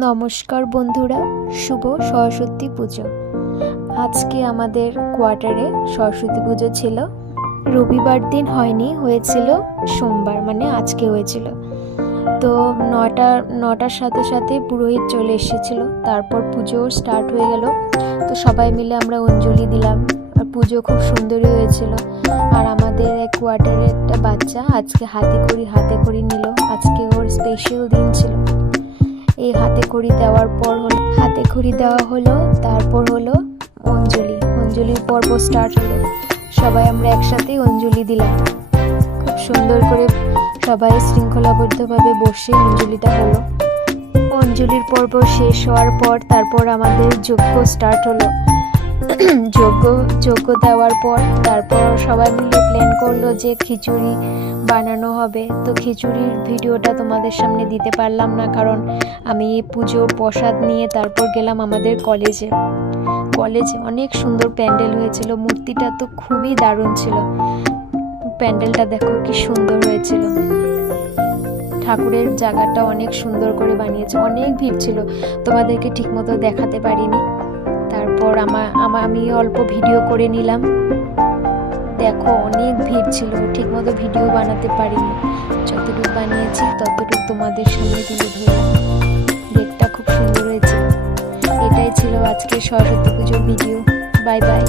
নমস্কার বন্ধুরা, শুভ সরস্বতী পুজো। আজকে আমাদের কোয়ার্টারে সরস্বতী পুজো ছিল। রবিবার দিন হয়নি, হয়েছিল সোমবার, মানে আজকে হয়েছিল। তো নটার সাথে সাথে পুরোহিত চলে এসেছিল, তারপর পুজো স্টার্ট হয়ে গেল। তো সবাই মিলে আমরা অঞ্জলি দিলাম, আর পুজো খুব সুন্দরই হয়েছিল। আর আমাদের এক কোয়ার্টারে একটা বাচ্চা আজকে হাতে খড়ি নিল। আজকে ওর স্পেশাল দিন ছিল। এই হাতে খড়ি দেওয়া হলো, তারপর হলো অঞ্জলির পর্ব স্টার্ট হলো। সবাই আমরা একসাথে অঞ্জলি দিলাম। খুব সুন্দর করে সবাই শৃঙ্খলাবদ্ধভাবে বসে অঞ্জলিটা হলো। অঞ্জলির পর্ব শেষ হওয়ার পর তারপর আমাদের যজ্ঞ স্টার্ট হলো। যজ্ঞ দেওয়ার পর তারপর সবাই মিলে প্ল্যান করলো যে খিচুড়ি বানানো হবে। তো খিচুড়ির ভিডিওটা তোমাদের সামনে দিতে পারলাম না, কারণ আমি পুজোর প্রসাদ নিয়ে তারপর গেলাম আমাদের কলেজে। অনেক সুন্দর প্যান্ডেল হয়েছিল, মূর্তিটা তো খুবই দারুণ ছিল। প্যান্ডেলটা দেখো কি সুন্দর হয়েছিল, ঠাকুরের জায়গাটা অনেক সুন্দর করে বানিয়েছে। অনেক ভিড় ছিল, তোমাদেরকে ঠিকমতো দেখাতে পারিনি। তারপর আমি অল্প ভিডিও করে নিলাম। দেখো অনেক ভিড় ছিল, ঠিকমতো ভিডিও বানাতে পারিনি। যতটুকু বানিয়েছি ততটুকু তোমাদের সামনে তুলে ধরলাম। গেটটা খুব সুন্দর হয়েছে। এটাই ছিল আজকে সরস্বতী পুজোর ভিডিও। Bye bye.